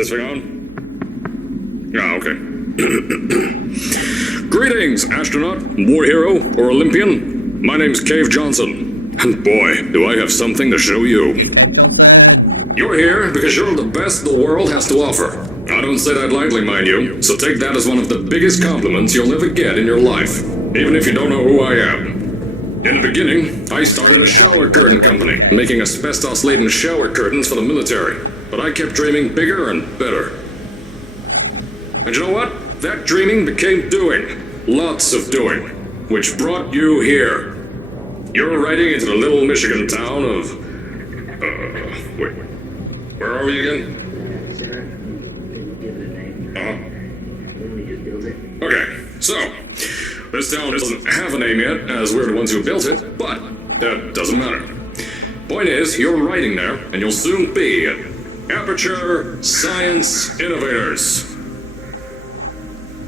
this thing on? Ah, okay. Greetings, astronaut, war hero, or Olympian. My name's Cave Johnson, and boy, do I have something to show you. You're here because you're the best the world has to offer. I don't say that lightly, mind you, so take that as one of the biggest compliments you'll ever get in your life, even if you don't know who I am. In the beginning, I started a shower curtain company, making asbestos-laden shower curtains for the military, but I kept dreaming bigger and better. And you know what? That dreaming became doing. Lots of doing. Which brought you here. You're riding into the little Michigan town of... wait. Where are we again? Okay, so... this town doesn't have a name yet, as we're the ones who built it, but that doesn't matter. Point is, you're riding there, and you'll soon be at Aperture Science Innovators.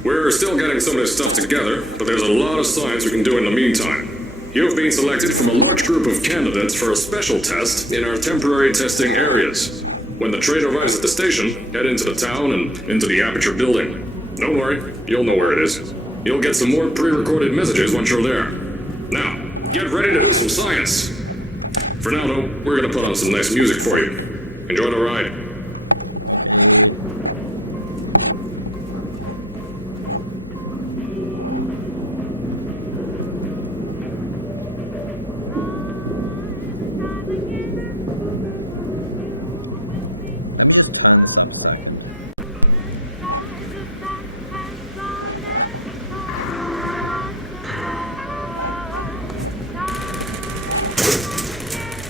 We're still getting some of this stuff together, but there's a lot of science we can do in the meantime. You've been selected from a large group of candidates for a special test in our temporary testing areas. When the train arrives at the station, head into the town and into the Aperture building. Don't worry, you'll know where it is. You'll get some more pre-recorded messages once you're there. Now, get ready to do some science. For now, though, we're gonna put on some nice music for you. Enjoy the ride.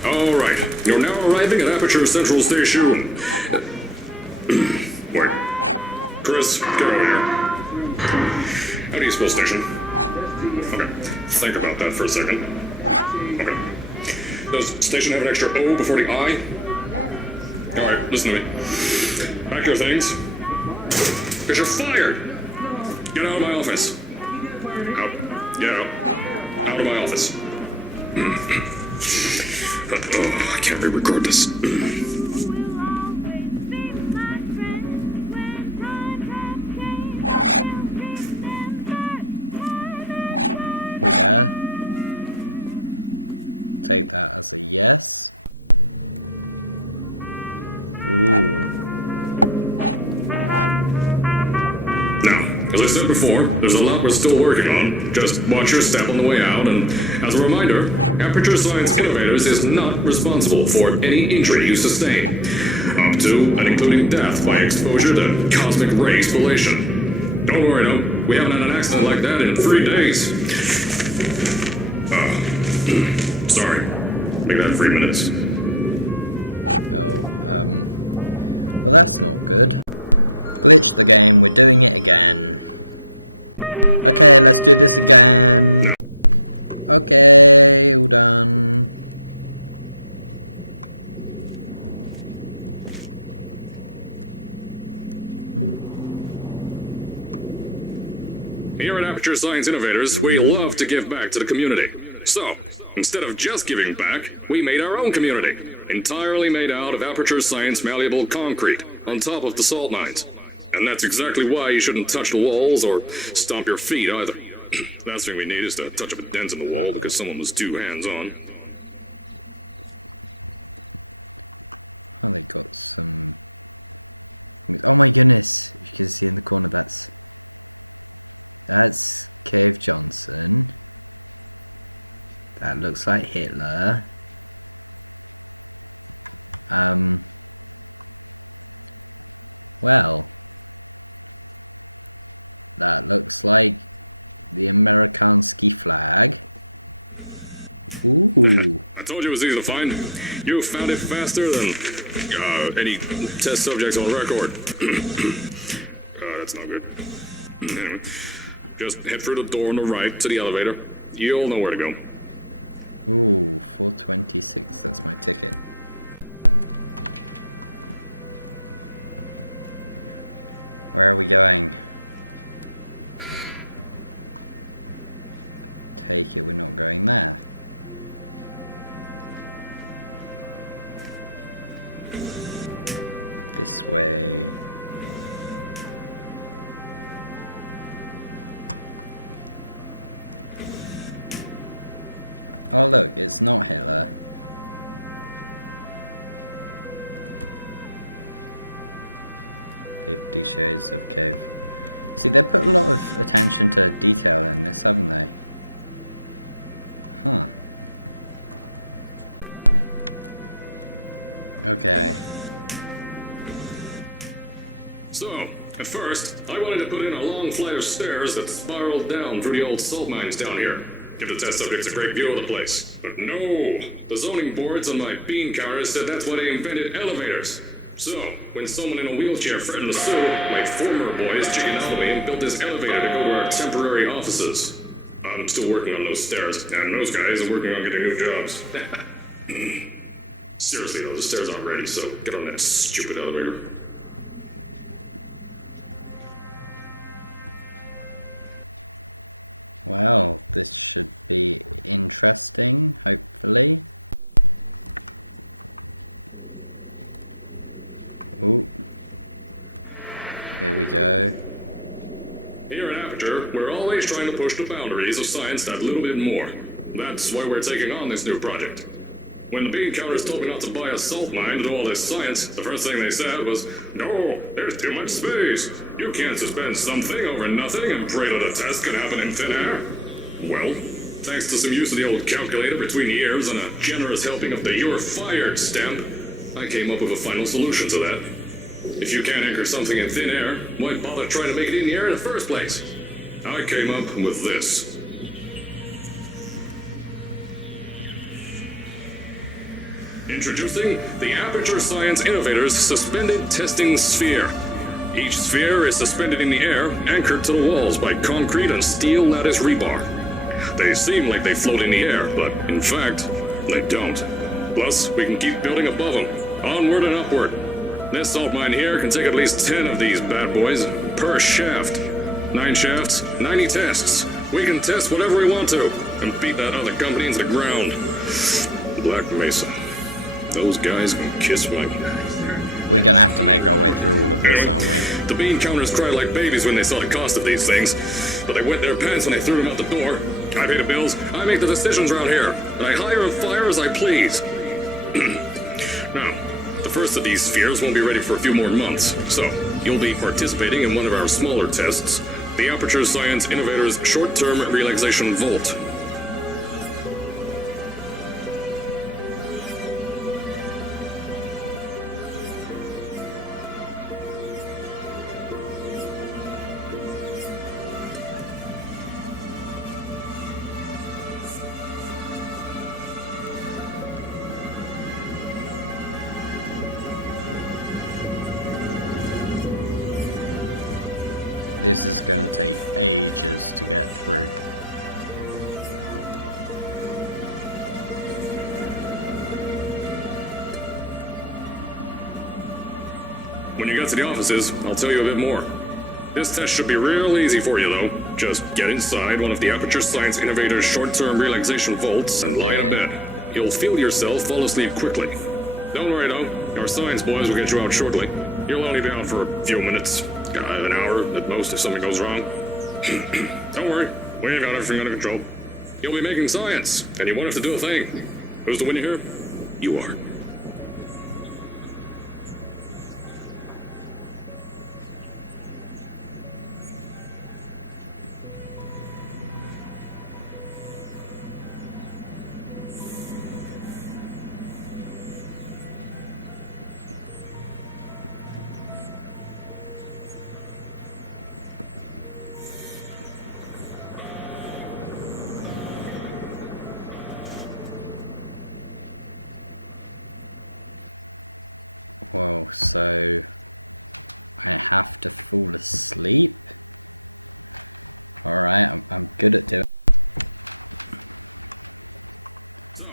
Alright, you're now arriving at Aperture Central Station. Wait. Chris, get over here. How do you spell station? Okay, think about that for a second. Okay. Does station have an extra O before the I? Alright, listen to me. Pack your things. Because you're fired! Get out of my office. Out. Get out. Out of my office. I can't re-record this. As I said before, there's a lot we're still working on. Just watch your step on the way out, and as a reminder, Aperture Science Innovators is not responsible for any injury you sustain, up to and including death by exposure to cosmic ray spallation. Don't worry, though, we haven't had an accident like that in 3 days. Sorry. Make that 3 minutes. Here at Aperture Science Innovators, we love to give back to the community. So, instead of just giving back, we made our own community, entirely made out of Aperture Science malleable concrete, on top of the salt mines. And that's exactly why you shouldn't touch the walls or stomp your feet either. The last thing we need is to touch up a dent in the wall because someone was too hands-on. I told you it was easy to find. You found it faster than any test subjects on record. That's not good. Anyway, just head through the door on the right to the elevator. You'll know where to go. At first, I wanted to put in a long flight of stairs that spiraled down through the old salt mines down here. Give the test subjects a great view of the place. But no! The zoning boards on my bean counters said that's why they invented elevators. So, when someone in a wheelchair threatened to sue, my former boys chickened out of me and built this elevator to go to our temporary offices. I'm still working on those stairs, and those guys are working on getting new jobs. Seriously though, the stairs aren't ready, so get on that stupid elevator. Here at Aperture, we're always trying to push the boundaries of science that little bit more. That's why we're taking on this new project. When the bean counters told me not to buy a salt mine to do all this science, the first thing they said was, "No, there's too much space. You can't suspend something over nothing and pray that a test can happen in thin air." Well, thanks to some use of the old calculator between the ears and a generous helping of the "you're fired" stamp, I came up with a final solution to that. If you can't anchor something in thin air, why bother trying to make it in the air in the first place? I came up with this. Introducing the Aperture Science Innovators Suspended Testing Sphere. Each sphere is suspended in the air, anchored to the walls by concrete and steel lattice rebar. They seem like they float in the air, but in fact, they don't. Plus, we can keep building above them, onward and upward. This salt mine here can take at least 10 of these bad boys per shaft. 9 shafts, 90 tests. We can test whatever we want to and beat that other company into the ground. Black Mesa. Those guys can kiss my... Anyway, the bean counters cried like babies when they saw the cost of these things, but they wet their pants when they threw them out the door. I pay the bills, I make the decisions around here, and I hire and fire as I please. Now, the first of these spheres won't be ready for a few more months, so you'll be participating in one of our smaller tests, the Aperture Science Innovators Short-Term Relaxation Volt. When you get to the offices, I'll tell you a bit more. This test should be real easy for you, though. Just get inside one of the Aperture Science Innovators short-term relaxation vaults and lie in a bed. You'll feel yourself fall asleep quickly. Don't worry, though. Our science boys will get you out shortly. You'll only be out for a few minutes. An hour at most if something goes wrong. Don't worry. We've got everything under control. You'll be making science, and you won't have to do a thing. Who's the winner here? You are. So,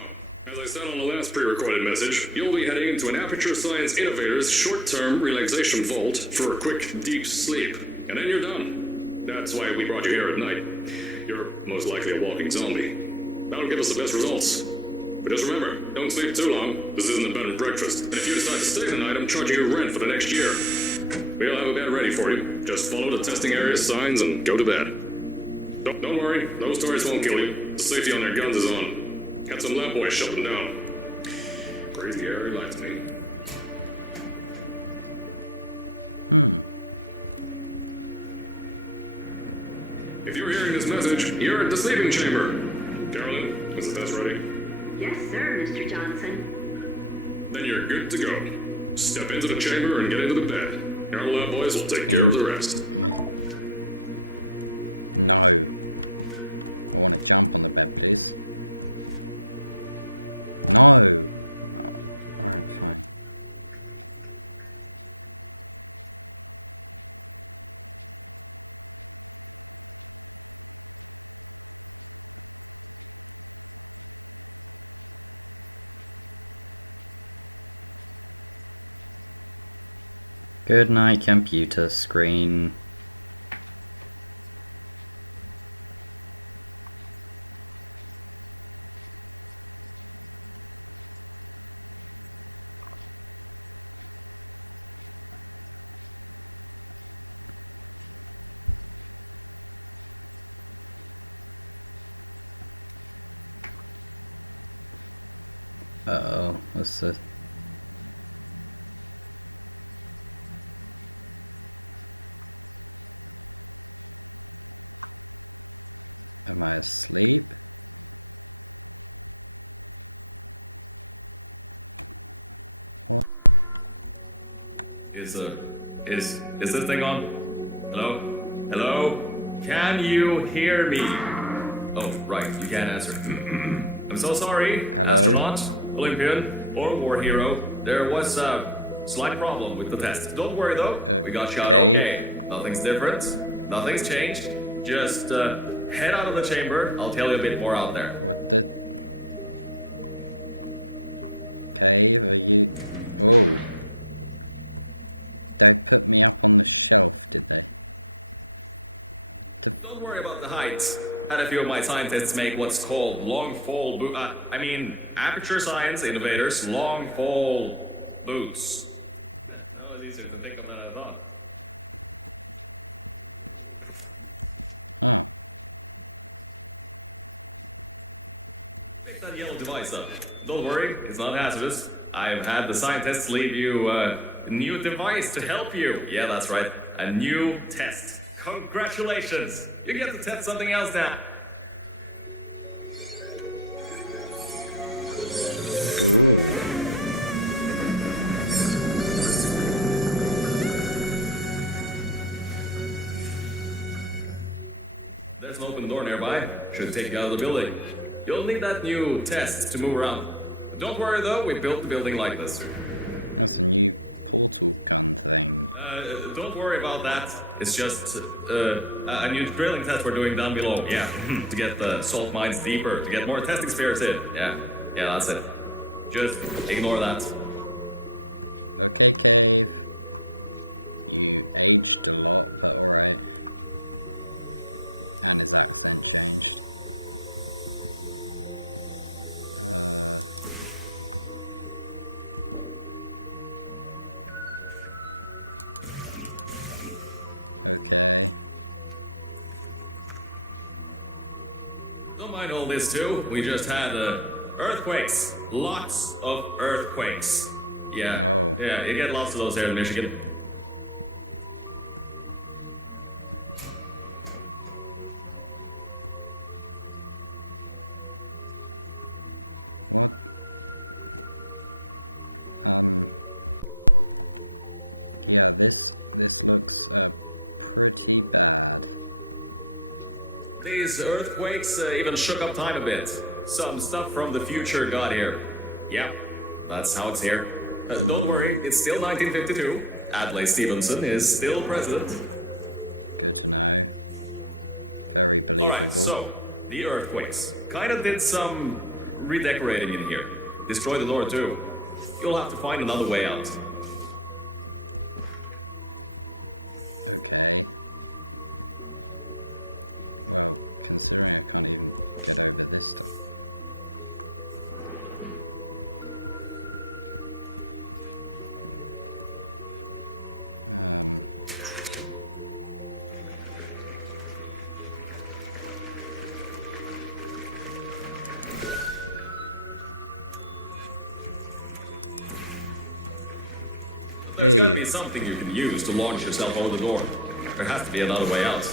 as I said on the last pre-recorded message, you'll be heading into an Aperture Science Innovators short-term relaxation vault for a quick, deep sleep. And then you're done. That's why we brought you here at night. You're most likely a walking zombie. That'll give us the best results. But just remember, don't sleep too long. This isn't a bed and breakfast. And if you decide to stay the night, I'm charging you rent for the next year. We'll have a bed ready for you. Just follow the testing area signs and go to bed. Don't worry, those tourists won't kill you. The safety on their guns is on. Had some lab boys shut them down. Crazy airy life to me. If you're hearing this message, you're at the sleeping chamber. Carolyn, is the test ready? Yes, sir, Mr. Johnson. Then you're good to go. Step into the chamber and get into the bed. Our lab boys will take care of the rest. Is this thing on? Hello? Hello? Can you hear me? Oh, right, you can't answer. I'm so sorry, astronaut, Olympian, or war hero. There was a slight problem with the test. Don't worry though, we got you out okay. Nothing's different, nothing's changed. Just head out of the chamber, I'll tell you a bit more out there. Don't worry about the height. Had a few of my scientists make what's called aperture science innovators, long fall boots. That was easier to think of than I thought. Pick that yellow device up. Don't worry, it's not hazardous. I've had the scientists leave you a new device to help you. Yeah, that's right. A new test. Congratulations! You get to test something else now. There's an open door nearby. Should take you out of the building. You'll need that new test to move around. Don't worry though, we built the building like this. Don't worry about that. It's just a new drilling test we're doing down below. Yeah, to get the salt mines deeper, to get more testing spheres in. Yeah, that's it. Just ignore that. Don't mind all this too. We just had earthquakes. Lots of earthquakes. Yeah, you get lots of those here in Michigan. These earthquakes even shook up time a bit. Some stuff from the future got here. Yeah, that's how it's here. Don't worry, it's still 1952. Adlai Stevenson is still president. Alright, so, the earthquakes. Kinda did some redecorating in here. Destroyed the door too. You'll have to find another way out. There's gotta be something you can use to launch yourself over the door. There has to be another way out.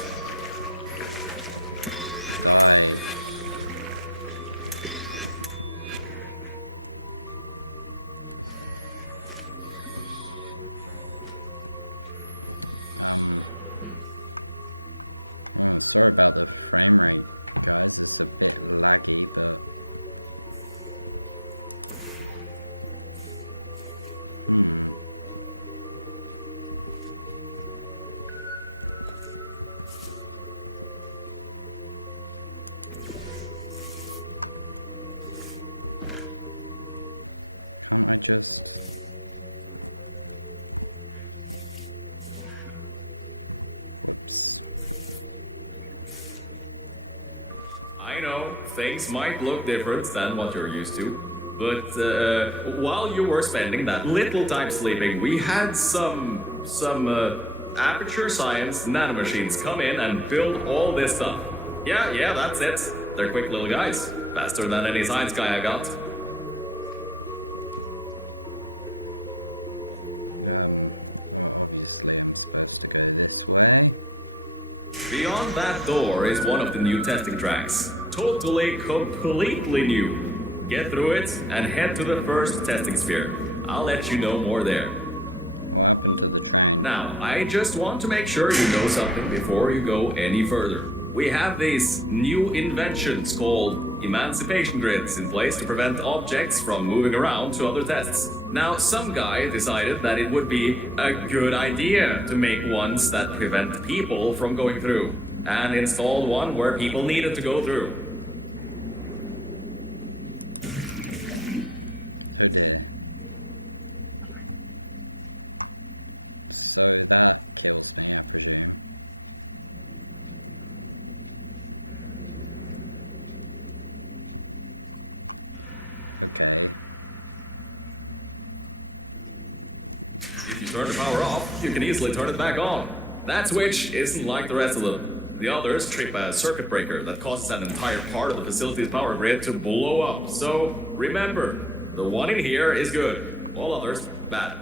I know, things might look different than what you're used to. But while you were spending that little time sleeping, we had some aperture science nanomachines come in and build all this stuff. Yeah, that's it. They're quick little guys. Faster than any science guy I got. Beyond that door is one of the new testing tracks. Totally, completely new. Get through it and head to the first testing sphere. I'll let you know more there. Now, I just want to make sure you know something before you go any further. We have these new inventions called emancipation grids in place to prevent objects from moving around to other tests. Now, some guy decided that it would be a good idea to make ones that prevent people from going through, and installed one where people needed to go through. If you turn the power off, you can easily turn it back on. That switch isn't like the rest of them. The others trip a circuit breaker that causes an entire part of the facility's power grid to blow up. So remember, the one in here is good. All others, bad.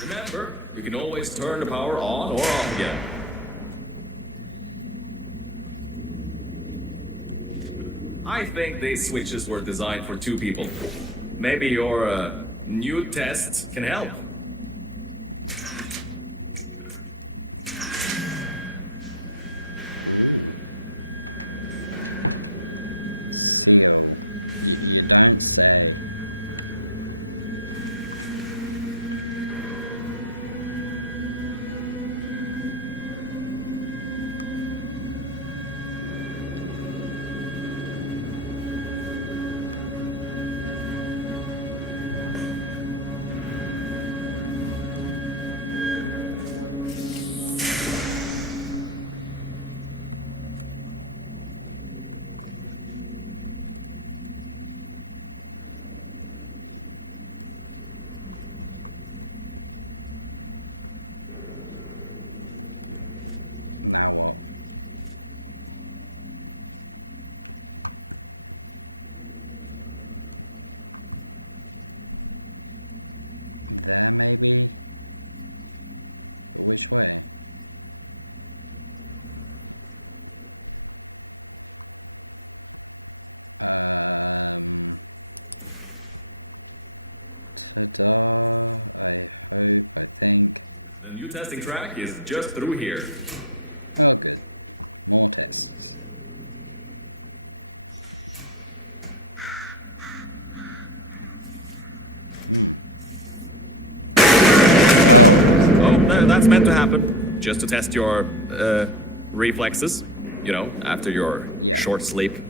Remember, you can always turn the power on or off again. I think these switches were designed for two people. Maybe your new test can help. The new testing track is just through here. Oh, that's meant to happen. Just to test your reflexes, you know, after your short sleep.